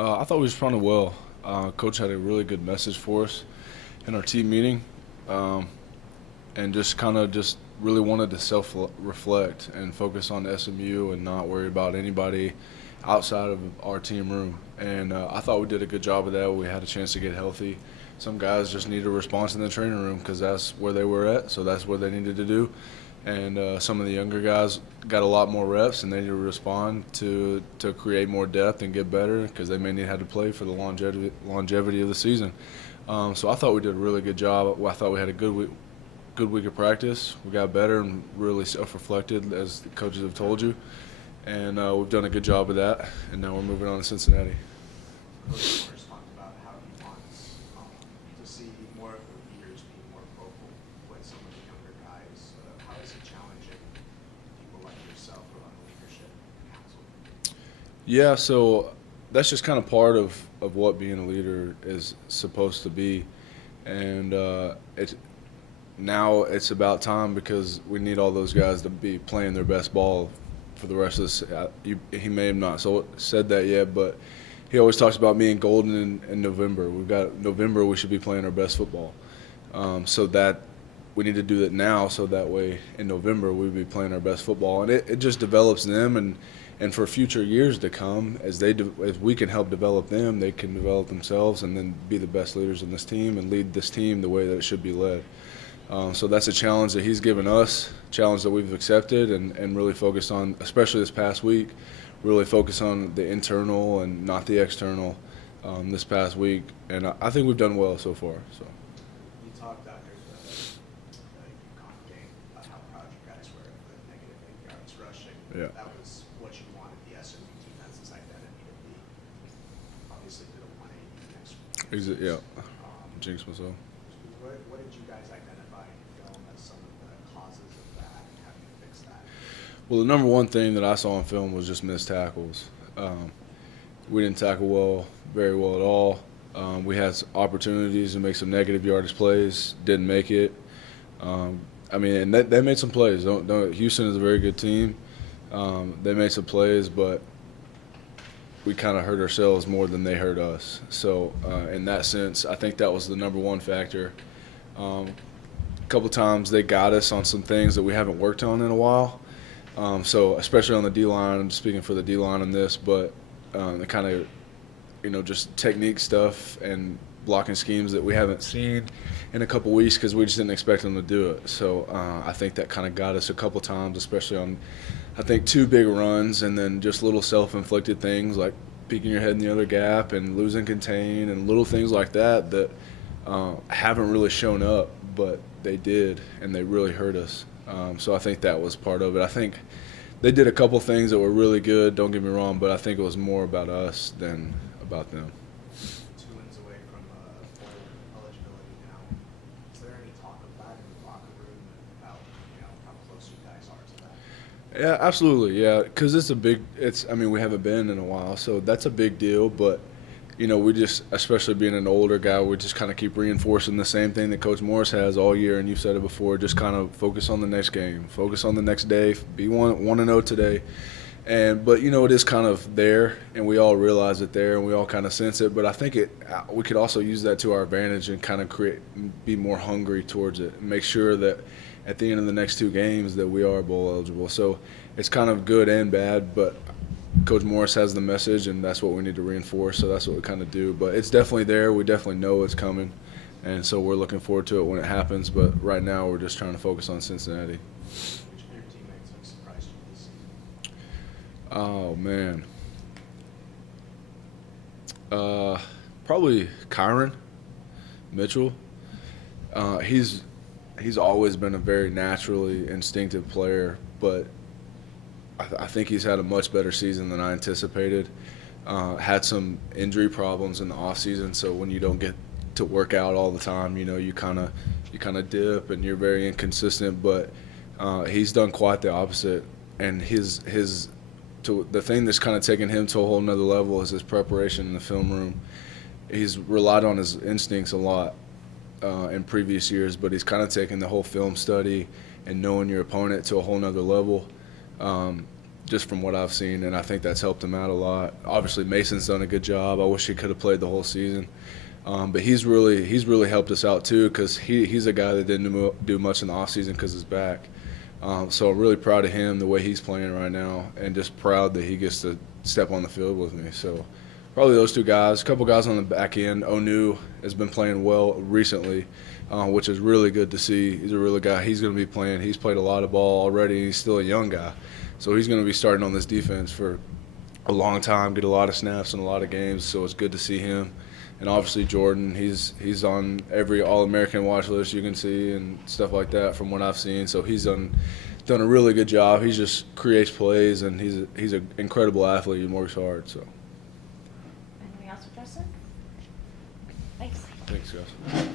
I thought we responded well. Coach had a really good message for us in our team meeting, um, and just kind of just really wanted to self-reflect and focus on SMU and not worry about anybody outside of our team room. And I thought we did a good job of that. We had a chance to get healthy. Some guys just needed a response in the training room because that's where they were at, so that's what they needed to do. And some of the younger guys got a lot more reps, and they need to respond to create more depth and get better because they may need to play for the longevity of the season. So I thought we did a really good job. I thought we had a good week of practice. We got better and really self-reflected, as the coaches have told you, and we've done a good job of that. And now we're moving on to Cincinnati. Coach Morris talked about how he wants to see more of the leaders be more vocal with some of the younger guys. How is it challenging people like yourself who are on the leadership council? Yeah, so that's just kind of part of what being a leader is supposed to be, and now it's about time because we need all those guys to be playing their best ball for the rest of this. He may have not said that yet, but he always talks about being golden in November. We've got November, we should be playing our best football. So that we need to do that now, so that way in November we'll be playing our best football, and it just develops them, and for future years to come, as we can help develop them, they can develop themselves and then be the best leaders in this team and lead this team the way that it should be led. So that's a challenge that he's given us, challenge that we've accepted and really focused on, especially this past week, really focus on the internal and not the external this past week. And I think we've done well so far. So. You talked after the UConn game about how proud you guys were of the negative 8 yards rushing. Yeah. That was what you wanted the SMU defense's identity to be. Obviously did a 180 next week. Yeah. Jinx myself. What did you guys identify in film as some of the causes of that, and how do you fix that? Well, the number one thing that I saw on film was just missed tackles. We didn't tackle very well at all. We had opportunities to make some negative yardage plays, didn't make it. And they made some plays. Houston is a very good team. They made some plays, but we kind of hurt ourselves more than they hurt us. So in that sense, I think that was the number one factor. A couple times they got us on some things that we haven't worked on in a while. So especially on the D-line, I'm speaking for the D-line on this, but the kind of, just technique stuff and blocking schemes that we haven't seen in a couple weeks because we just didn't expect them to do it. So I think that kind of got us a couple times, especially on, I think, 2 big runs and then just little self-inflicted things like peeking your head in the other gap and losing contain and little things like that haven't really shown up, but they did, and they really hurt us. So I think that was part of it. I think they did a couple things that were really good, don't get me wrong, but I think it was more about us than about them. 2 wins away from bowl eligibility now. Is there any talk of that in the locker room about how close you guys are to that? Yeah, absolutely, yeah, because we haven't been in a while, so that's a big deal, but we just, especially being an older guy, we just kind of keep reinforcing the same thing that Coach Morris has all year, and you've said it before, just kind of focus on the next game, focus on the next day, be 1-0 today. But it is kind of there, and we all realize it there, and we all kind of sense it. But I think we could also use that to our advantage and kind of be more hungry towards it, and make sure that at the end of the next 2 games that we are bowl eligible. So it's kind of good and bad, but Coach Morris has the message, and that's what we need to reinforce. So that's what we kind of do. But it's definitely there. We definitely know it's coming, and so we're looking forward to it when it happens. But right now, we're just trying to focus on Cincinnati. Which of your teammates have surprised you this season? Oh man, probably Kyron Mitchell. He's always been a very naturally instinctive player, but I think he's had a much better season than I anticipated. Had some injury problems in the off season, so when you don't get to work out all the time, you kind of dip and you're very inconsistent. But he's done quite the opposite, and the thing that's kind of taken him to a whole nother level is his preparation in the film room. He's relied on his instincts a lot in previous years, but he's kind of taken the whole film study and knowing your opponent to a whole nother level. just from what I've seen, and I think that's helped him out a lot. Obviously, Mason's done a good job. I wish he could have played the whole season. But he's really helped us out too, because he's a guy that didn't do much in the offseason because of his back. So I'm really proud of him, the way he's playing right now, and just proud that he gets to step on the field with me. So probably those two guys. A couple guys on the back end. Onu has been playing well recently, which is really good to see. He's a really guy. He's going to be playing. He's played a lot of ball already. He's still a young guy. So he's going to be starting on this defense for a long time, get a lot of snaps in a lot of games. So it's good to see him. And obviously Jordan, he's on every All-American watch list you can see and stuff like that from what I've seen. So he's done a really good job. He just creates plays, and he's an incredible athlete and works hard. So. Anything else for Justin? Thanks. Thanks, guys.